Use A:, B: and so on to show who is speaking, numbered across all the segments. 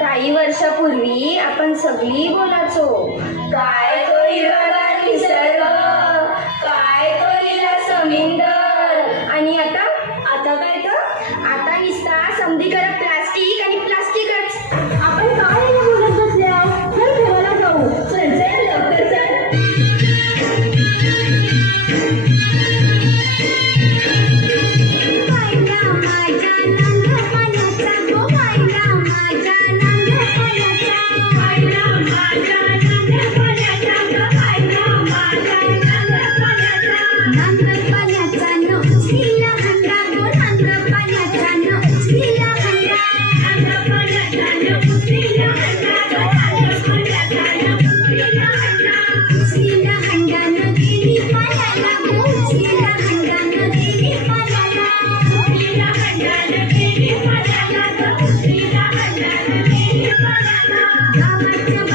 A: काही वर्षापूर्वी आपण सगळी बोलायचो.
B: काय करीला सर्व? काय करीला समिंद?
A: Bye.
C: Yeah.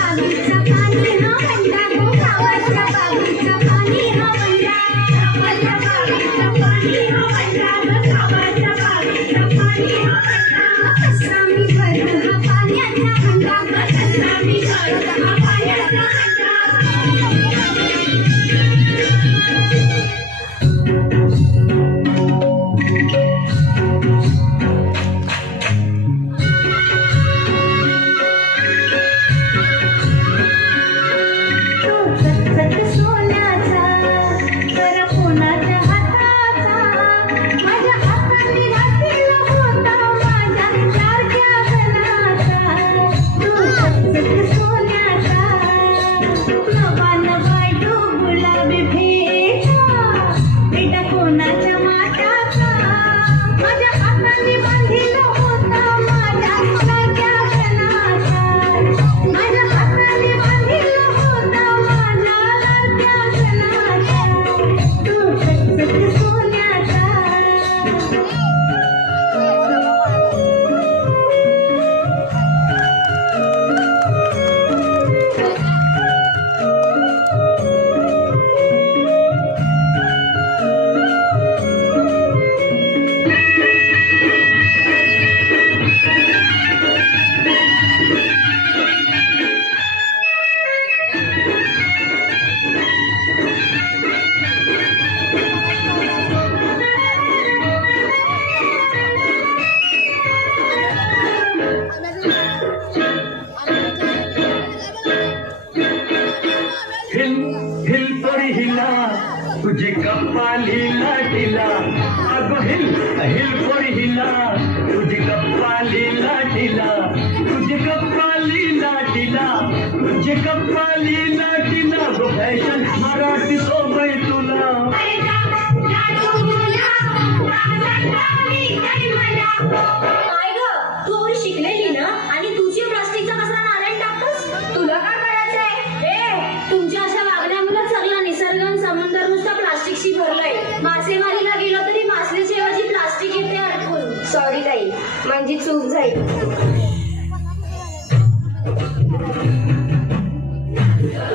D: तुझे कपाल हिला ढिला अगो हिल हिल कोई हिला। तुझे कपाल हिला ढिला तुझे कपाल हिला ढिला तुझे कपाल हिला ढिला गो फॅशन मराठी सोबई तुला।
E: जादू बोला
A: Yeah.